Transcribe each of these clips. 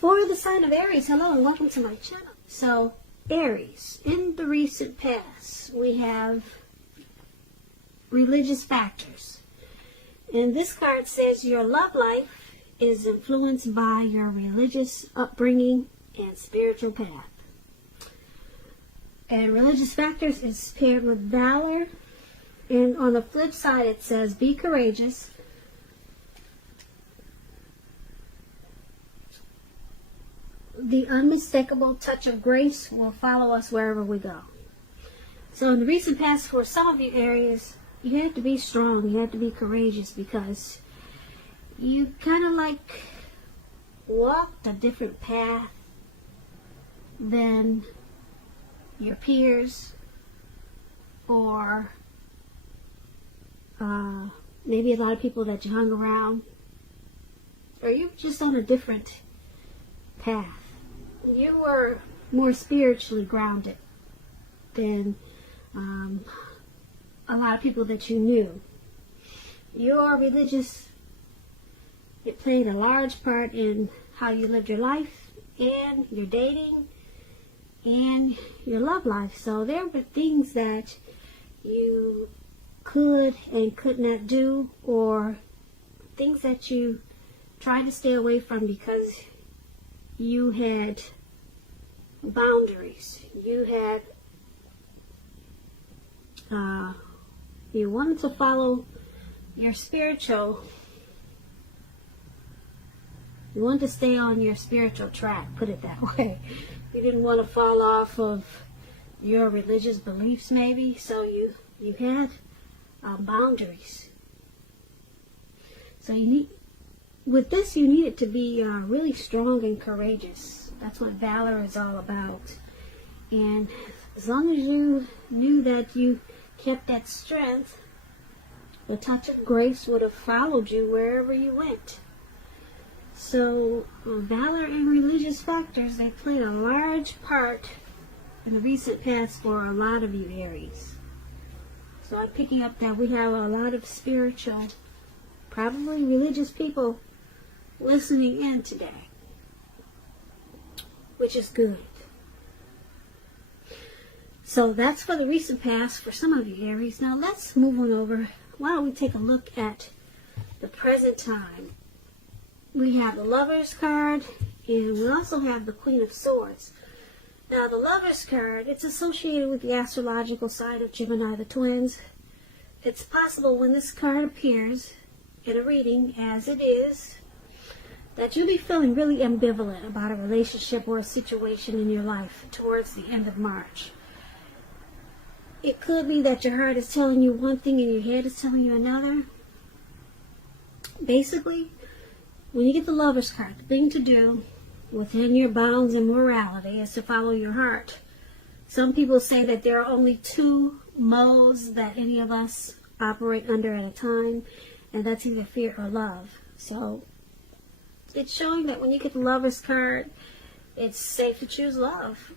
For the sign of Aries, hello and welcome to my channel. So, Aries, in the recent past, we have religious factors. And this card says your love life is influenced by your religious upbringing and spiritual path. And religious factors is paired with valor. And on the flip side, it says be courageous. The unmistakable touch of grace will follow us wherever we go. So in the recent past, for some of you Aries, you have to be strong, you have to be courageous, because you kind of like walked a different path than your peers, or maybe a lot of people that you hung around, or you're just on a different path. You were more spiritually grounded than a lot of people that you knew. Your religious, it played a large part in how you lived your life and your dating and your love life. So there were things that you could and could not do, or things that you tried to stay away from because you had boundaries. You had, you wanted to follow your spiritual, you wanted to stay on your spiritual track, put it that way. You didn't want to fall off of your religious beliefs maybe, so you had boundaries. So with this, you needed to be really strong and courageous. That's what valor is all about. And as long as you knew that you kept that strength, the touch of grace would have followed you wherever you went. So valor and religious factors, they played a large part in the recent past for a lot of you Aries. So I'm picking up that we have a lot of spiritual, probably religious people listening in today, which is good. So that's for the recent past for some of you Aries. Now let's move on over. Why don't we take a look at the present time? We have the Lovers card, and we also have the Queen of Swords. Now the Lovers card, it's associated with the astrological side of Gemini, the twins. It's possible when this card appears in a reading, as it is, that you'll be feeling really ambivalent about a relationship or a situation in your life towards the end of March. It could be that your heart is telling you one thing and your head is telling you another. Basically, when you get the Lovers card, the thing to do within your bounds and morality is to follow your heart. Some people say that there are only two modes that any of us operate under at a time, and that's either fear or love. So it's showing that when you get the Lovers card, it's safe to choose love.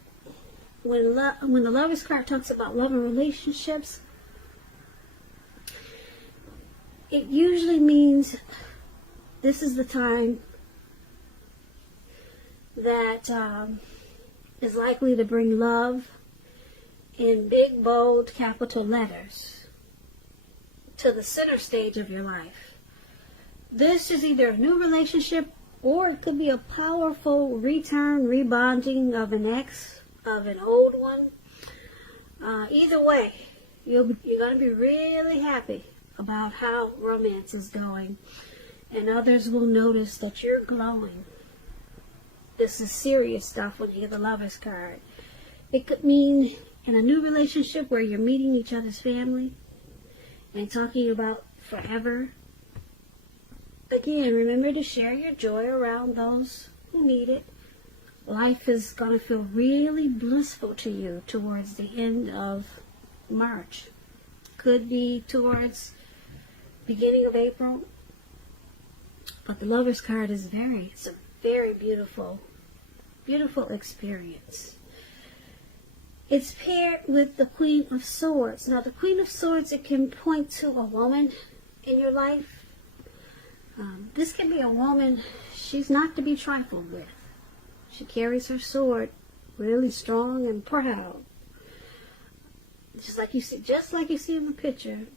When the Lovers card talks about love and relationships, it usually means this is the time that is likely to bring love in big, bold, capital letters to the center stage of your life. This is either a new relationship, or it could be a powerful return, rebonding of an ex, of an old one. Either way, you're going to be really happy about how romance is going. And others will notice that you're glowing. This is serious stuff when you get the Lovers card. It could mean in a new relationship where you're meeting each other's family and talking about forever. Again, remember to share your joy around those who need it. Life is going to feel really blissful to you towards the end of March. Could be towards beginning of April. But the Lovers card is it's a very beautiful, beautiful experience. It's paired with the Queen of Swords. Now the Queen of Swords, it can point to a woman in your life. This can be a woman, she's not to be trifled with. She carries her sword really strong and proud. Just like you see in the picture.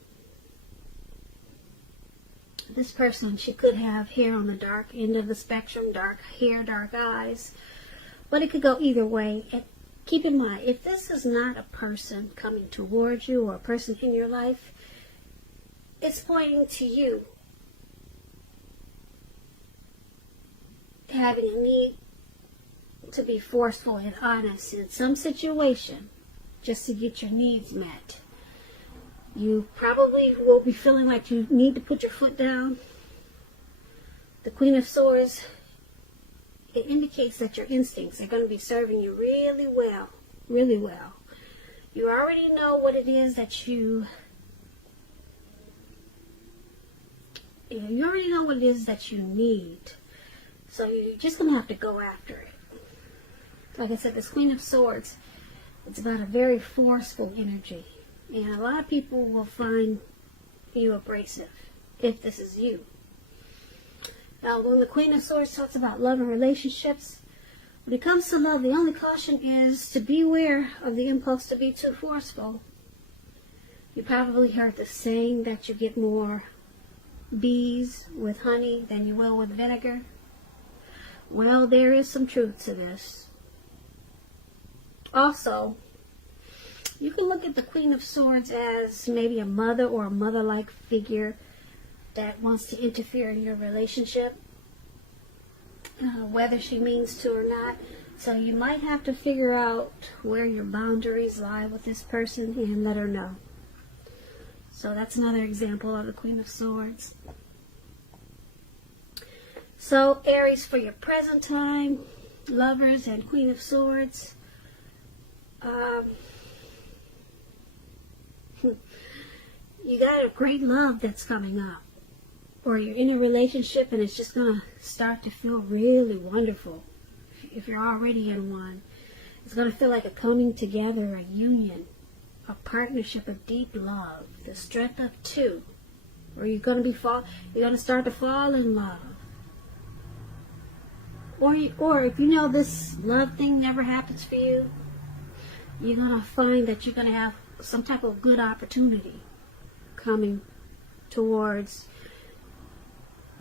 This person, she could have hair on the dark end of the spectrum, dark hair, dark eyes. But it could go either way. And keep in mind, if this is not a person coming towards you or a person in your life, it's pointing to you having a need to be forceful and honest in some situation just to get your needs met. You probably will be feeling like you need to put your foot down. The Queen of Swords, it indicates that your instincts are going to be serving you really well, really well. You already know what it is that you already know what it is that you need. So you're just going to have to go after it. Like I said, this Queen of Swords, it's about a very forceful energy. And a lot of people will find you abrasive if this is you. Now, when the Queen of Swords talks about love and relationships, when it comes to love, the only caution is to beware of the impulse to be too forceful. You probably heard the saying that you get more bees with honey than you will with vinegar. Well, there is some truth to this. Also, you can look at the Queen of Swords as maybe a mother or a mother-like figure that wants to interfere in your relationship, whether she means to or not. So you might have to figure out where your boundaries lie with this person and let her know. So that's another example of the Queen of Swords. So Aries, for your present time, Lovers and Queen of Swords, you got a great love that's coming up. Or you're in a relationship and it's just going to start to feel really wonderful. If you're already in one, it's going to feel like a coming together, a union, a partnership of deep love, the strength of two. Or you're going to start to fall in love. Or if you know this love thing never happens for you, you're going to find that you're going to have some type of good opportunity coming towards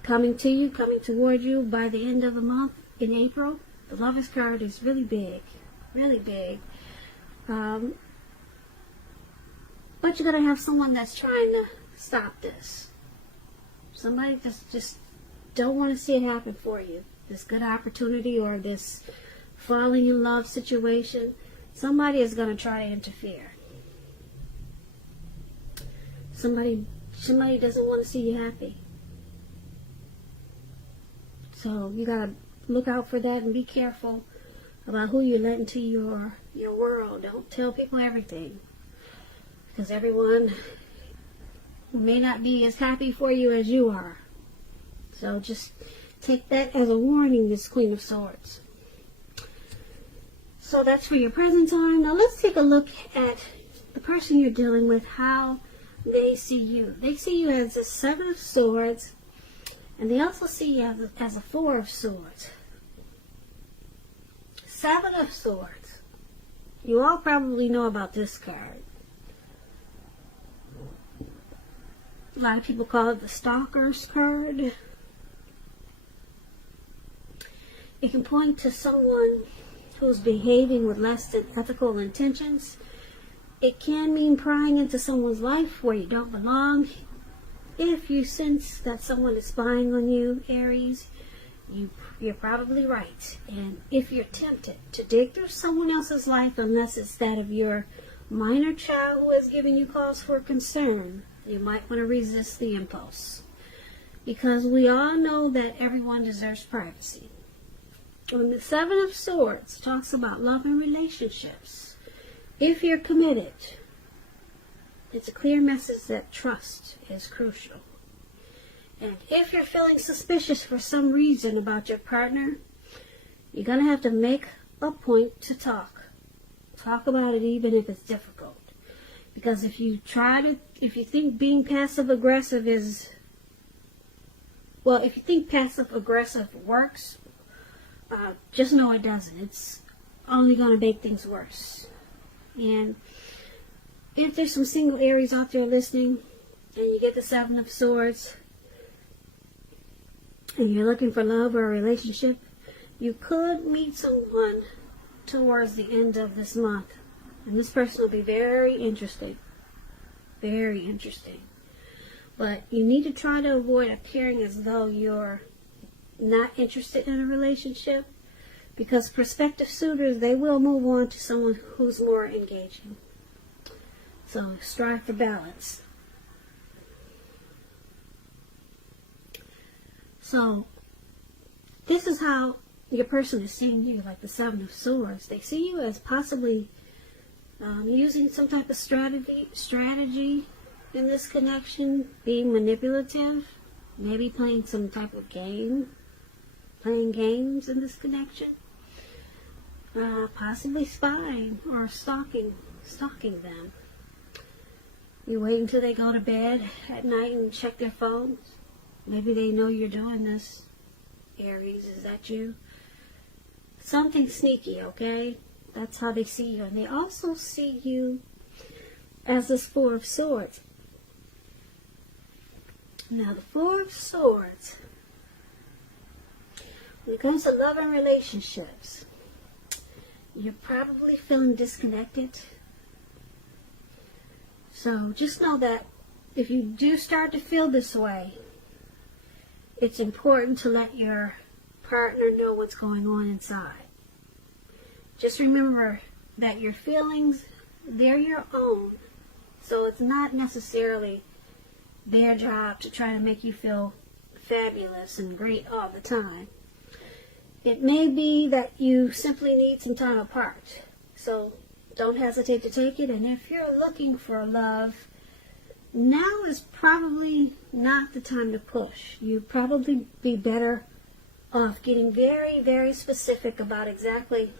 you by the end of the month in April. The Lovers card is really big, really big. But you're going to have someone that's trying to stop this. Somebody just don't want to see it happen for you. This good opportunity or this falling in love situation. Somebody is going to try to interfere. Somebody doesn't want to see you happy. So you got to look out for that and be careful about who you let into your world. Don't tell people everything, because everyone may not be as happy for you as you are. So just take that as a warning, this Queen of Swords. So that's for your present time. Now let's take a look at the person you're dealing with, how they see you. They see you as the Seven of Swords, and they also see you as a Four of Swords. Seven of Swords. You all probably know about this card. A lot of people call it the Stalker's card. It can point to someone who's behaving with less than ethical intentions. It can mean prying into someone's life where you don't belong. If you sense that someone is spying on you, Aries, you're probably right. And if you're tempted to dig through someone else's life, unless it's that of your minor child who is giving you cause for concern, you might want to resist the impulse. Because we all know that everyone deserves privacy. When the Seven of Swords talks about love and relationships, if you're committed, it's a clear message that trust is crucial. And if you're feeling suspicious for some reason about your partner, you're going to have to make a point to talk. Talk about it even if it's difficult. Because if you think being passive-aggressive if you think passive-aggressive works, just know it doesn't. It's only going to make things worse. And if there's some single Aries out there listening, and you get the Seven of Swords, and you're looking for love or a relationship, you could meet someone towards the end of this month. And this person will be very interesting. Very interesting. But you need to try to avoid appearing as though you're not interested in a relationship, because prospective suitors, they will move on to someone who's more engaging. So strive for balance. So this is how your person is seeing you, like the Seven of Swords. They see you as possibly using some type of strategy in this connection, being manipulative, maybe playing some type of game, playing games in this connection, possibly spying or stalking them. You wait until they go to bed at night and check their phones. Maybe they know you're doing this. Aries, is that you? Something sneaky, okay? That's how they see you. And they also see you as this Four of Swords. Now, the Four of Swords, when it comes to love and relationships, you're probably feeling disconnected. So just know that if you do start to feel this way, it's important to let your partner know what's going on inside. Just remember that your feelings, they're your own. So it's not necessarily their job to try to make you feel fabulous and great all the time. It may be that you simply need some time apart. So don't hesitate to take it. And if you're looking for love, now is probably not the time to push. You'd probably be better off getting very, very specific about exactly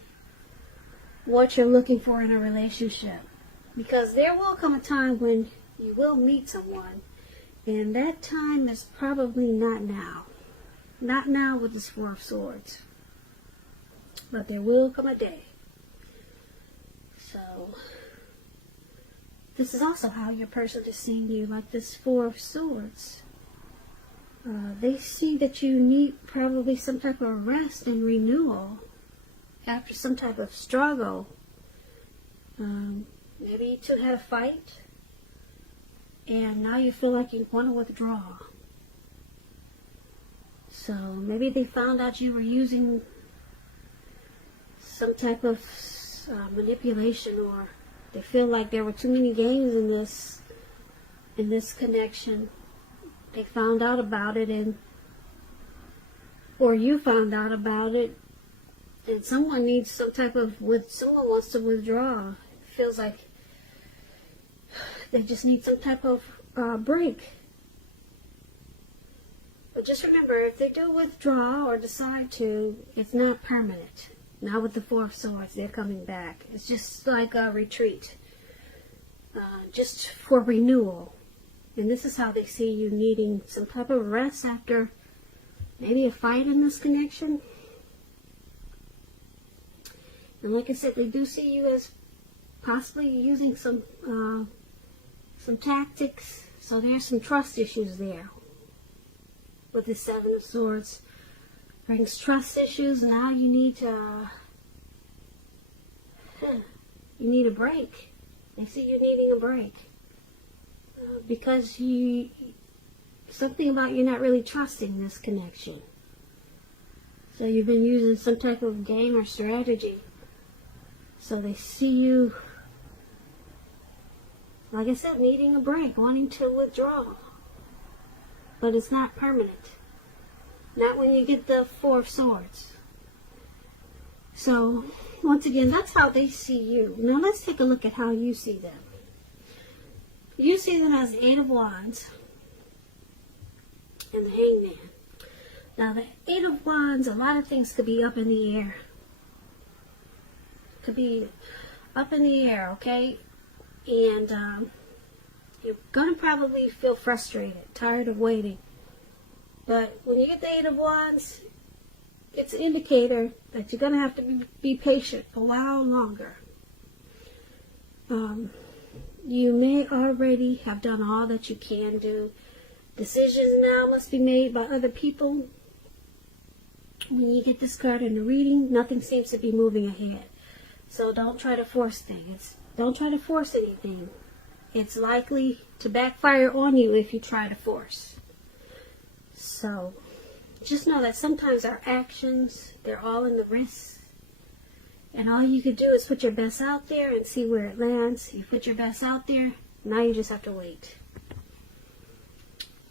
what you're looking for in a relationship. Because there will come a time when you will meet someone, and that time is probably not now. Not now with this Four of Swords. But there will come a day. So this is also how your person is seeing you, like this Four of Swords. They see that you need probably some type of rest and renewal after some type of struggle. Maybe you two had a fight, and now you feel like you want to withdraw. So maybe they found out you were using some type of manipulation, or they feel like there were too many games in this connection. They found out about it, or you found out about it, and someone needs some type of, someone wants to withdraw. It feels like they just need some type of break. But just remember, if they do withdraw or decide to, it's not permanent. Not with the Four of Swords, they're coming back. It's just like a retreat, just for renewal. And this is how they see you needing some type of rest after maybe a fight in this connection. And like I said, they do see you as possibly using some tactics. So there's some trust issues there. With the Seven of Swords brings trust issues. Now you need to, you need a break. They see you needing a break. Because something about you not really trusting this connection. So you've been using some type of game or strategy. So they see you, like I said, needing a break, wanting to withdraw. But it's not permanent. Not when you get the Four of Swords. So, once again, that's how they see you. Now let's take a look at how you see them. You see them as the Eight of Wands and the Hangman. Now the Eight of Wands, a lot of things could be up in the air. Could be up in the air, okay? And you're going to probably feel frustrated, tired of waiting. But when you get the Eight of Wands, it's an indicator that you're going to have to be patient a while longer. You may already have done all that you can do. Decisions now must be made by other people. When you get this card in the reading, nothing seems to be moving ahead. So don't try to force things. Don't try to force anything. It's likely to backfire on you if you try to force. So just know that sometimes our actions, they're all in the wrist. And all you could do is put your best out there and see where it lands. You put your best out there, now you just have to wait.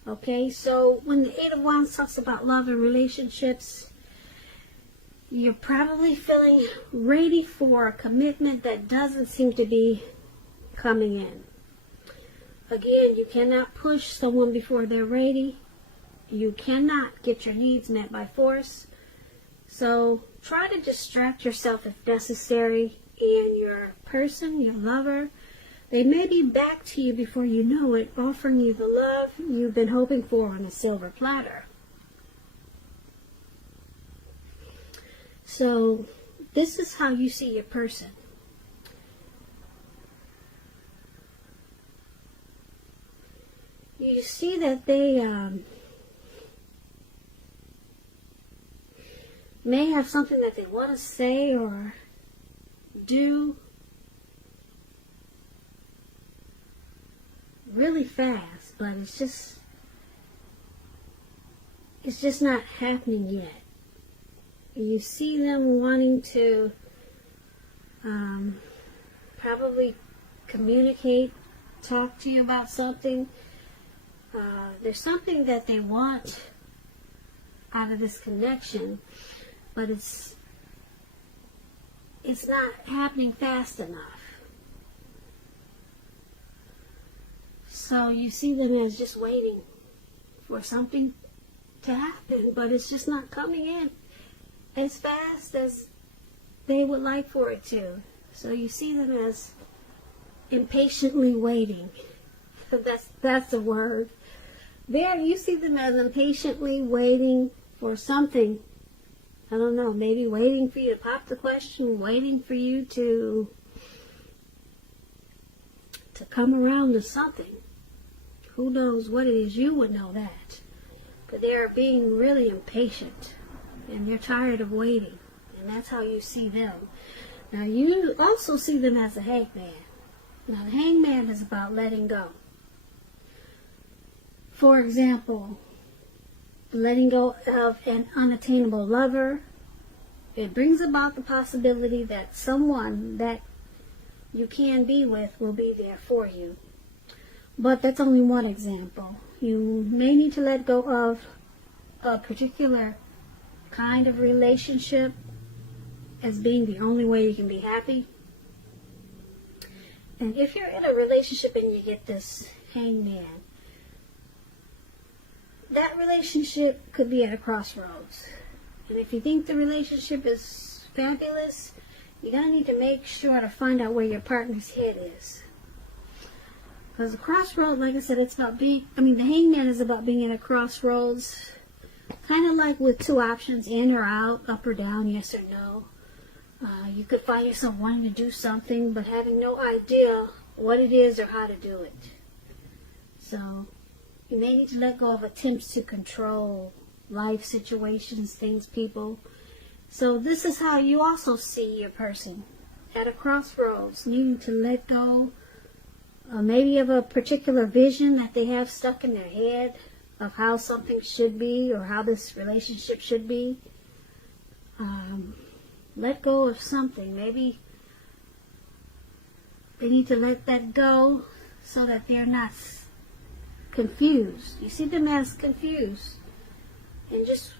Okay, so when the Eight of Wands talks about love and relationships, you're probably feeling ready for a commitment that doesn't seem to be coming in. Again, you cannot push someone before they're ready. You cannot get your needs met by force. So try to distract yourself if necessary, and your person, your lover, they may be back to you before you know it, offering you the love you've been hoping for on a silver platter. So this is how you see your person. You see that they may have something that they want to say or do really fast, but it's just not happening yet. You see them wanting to probably communicate, talk to you about something. There's something that they want out of this connection, but it's not happening fast enough. So you see them as just waiting for something to happen, but it's just not coming in as fast as they would like for it to. So you see them as impatiently waiting. That's the word. There, you see them as impatiently waiting for something. I don't know, maybe waiting for you to pop the question, waiting for you to come around to something. Who knows what it is? You would know that. But they're being really impatient, and you're tired of waiting, and that's how you see them. Now, you also see them as a hangman. Now, the hangman is about letting go. For example, letting go of an unattainable lover. It brings about the possibility that someone that you can be with will be there for you. But that's only one example. You may need to let go of a particular kind of relationship as being the only way you can be happy. And if you're in a relationship and you get this hangman, that relationship could be at a crossroads. And if you think the relationship is fabulous, you're going to need to make sure to find out where your partner's head is. Because the crossroads, like I said, it's about the hangman is about being in a crossroads, kind of like with two options, in or out, up or down, yes or no. You could find yourself wanting to do something, but having no idea what it is or how to do it. So you may need to let go of attempts to control life situations, things, people. So this is how you also see your person, at a crossroads, needing to let go maybe of a particular vision that they have stuck in their head of how something should be or how this relationship should be. Let go of something. Maybe they need to let that go so that they're not confused. You see them as confused and just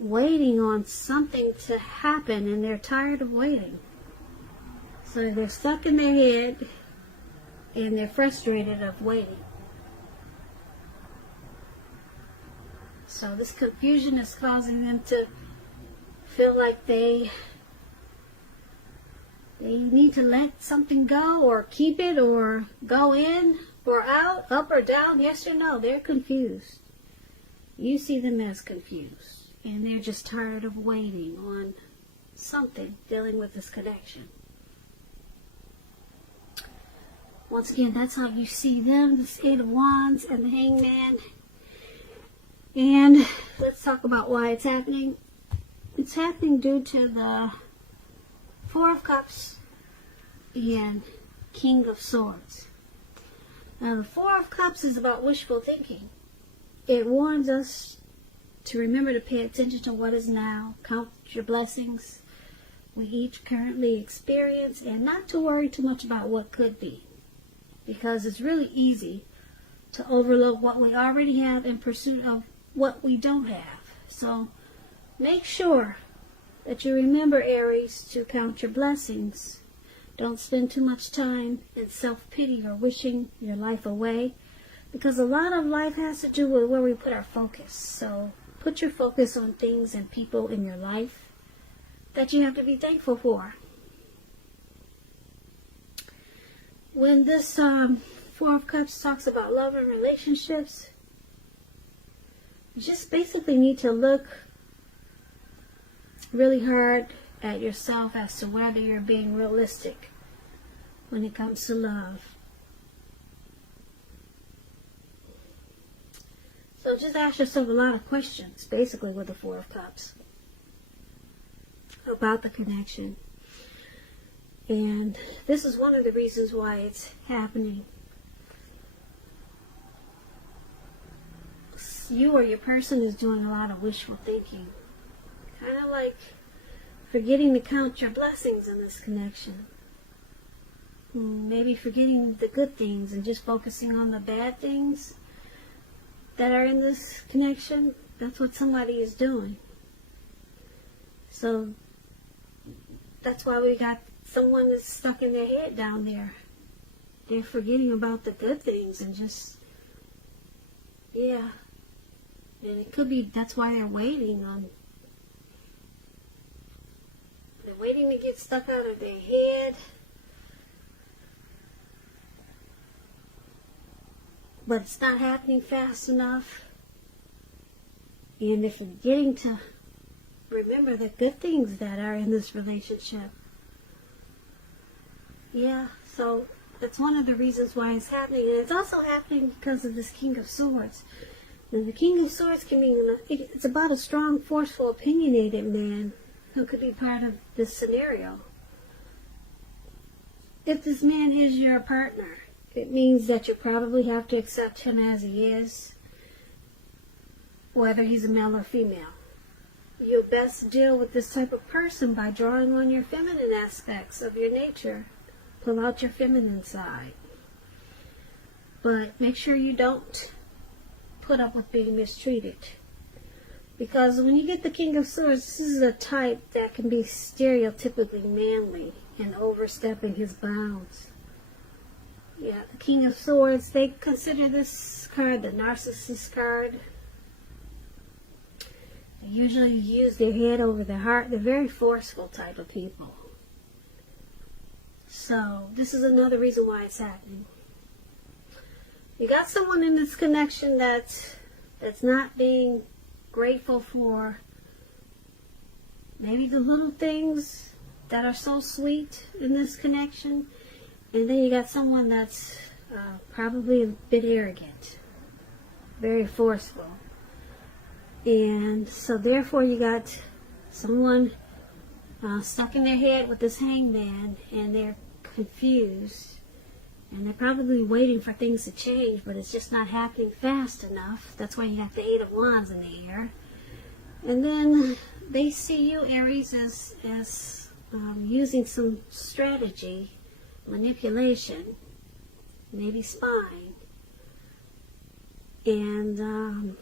waiting on something to happen, and they're tired of waiting. So they're stuck in their head and they're frustrated of waiting. So this confusion is causing them to feel like they need to let something go, or keep it, or go in or out, up or down, yes or no. They're confused. You see them as confused. and they're just tired of waiting on something dealing with this connection. Once again, that's how you see them, this Eight of Wands and the Hangman. And let's talk about why it's happening. It's happening due to the Four of Cups and King of Swords. Now, the Four of Cups is about wishful thinking. It warns us to remember to pay attention to what is now, count your blessings we each currently experience, and not to worry too much about what could be. Because it's really easy to overlook what we already have in pursuit of what we don't have. So make sure that you remember, Aries, to count your blessings. Don't spend too much time in self-pity or wishing your life away, because a lot of life has to do with where we put our focus. So put your focus on things and people in your life that you have to be thankful for. When this Four of Cups talks about love and relationships, you just basically need to look really hard at yourself as to whether you're being realistic when it comes to love. So just ask yourself a lot of questions, basically, with the Four of Cups about the connection. And this is one of the reasons why it's happening. You or your person is doing a lot of wishful thinking. Kind of like forgetting to count your blessings in this connection. Maybe forgetting the good things and just focusing on the bad things that are in this connection. That's what somebody is doing. So that's why we got someone that's stuck in their head down there. They're forgetting about the good things and just, yeah. And it could be that's why they're waiting to get stuck out of their head. But it's not happening fast enough. And they're forgetting to remember the good things that are in this relationship. Yeah, so that's one of the reasons why it's happening. And it's also happening because of this King of Swords. Now, the King of Swords can mean, it's about a strong, forceful, opinionated man who could be part of this scenario. If this man is your partner, it means that you probably have to accept him as he is, whether he's a male or female. You'll best deal with this type of person by drawing on your feminine aspects of your nature. Pull out your feminine side. But make sure you don't put up with being mistreated. Because when you get the King of Swords, this is a type that can be stereotypically manly and overstepping his bounds. Yeah, the King of Swords, they consider this card the narcissist card. They usually use their head over their heart. They're very forceful type of people. So, this is another reason why it's happening. You got someone in this connection that's not being grateful for maybe the little things that are so sweet in this connection. And then you got someone that's probably a bit arrogant, very forceful. And so therefore you got someone stuck in their head with this hangman, and they're confused. And they're probably waiting for things to change, but it's just not happening fast enough. That's why you have the Eight of Wands in the air. And then they see you, Aries, as using some strategy, manipulation, maybe spying. And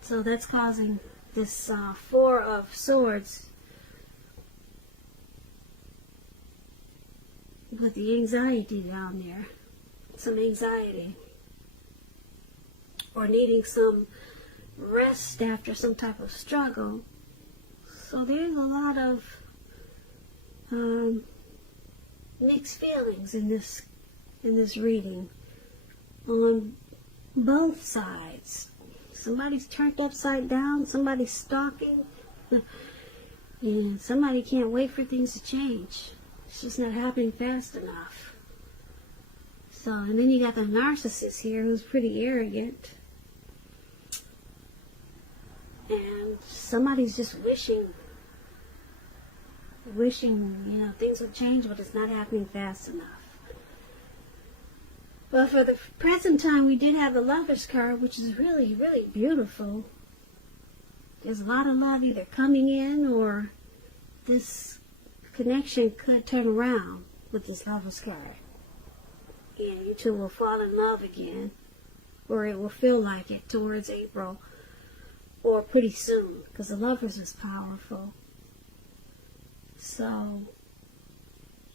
so that's causing this Four of Swords with the anxiety down there. Some anxiety. Or needing some rest after some type of struggle. So there's a lot of mixed feelings in this reading on both sides. Somebody's turned upside down, somebody's stalking, and somebody can't wait for things to change. It's just not happening fast enough. So, and then you got the narcissist here who's pretty arrogant. And somebody's just wishing, things will change, but it's not happening fast enough. But for the present time, we did have the Lover's card, which is really, really beautiful. There's a lot of love either coming in, or this connection could turn around with this Lover's card. And you two will fall in love again, or it will feel like it towards April, or pretty soon, because the Lovers is powerful. So,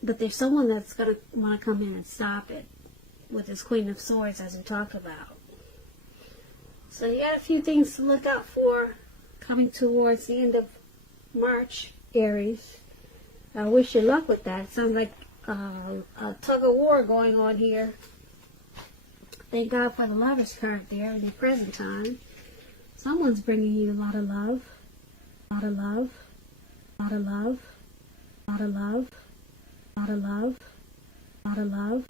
but there's someone that's going to want to come in and stop it with this Queen of Swords, as we talked about. So you got a few things to look out for coming towards the end of March, Aries. I wish you luck with that. It sounds like a tug of war going on here. Thank God for the Lover's card there in the present time. Someone's bringing you a lot of love. A lot of love. A lot of love. A lot of love. A lot of love. A lot of love.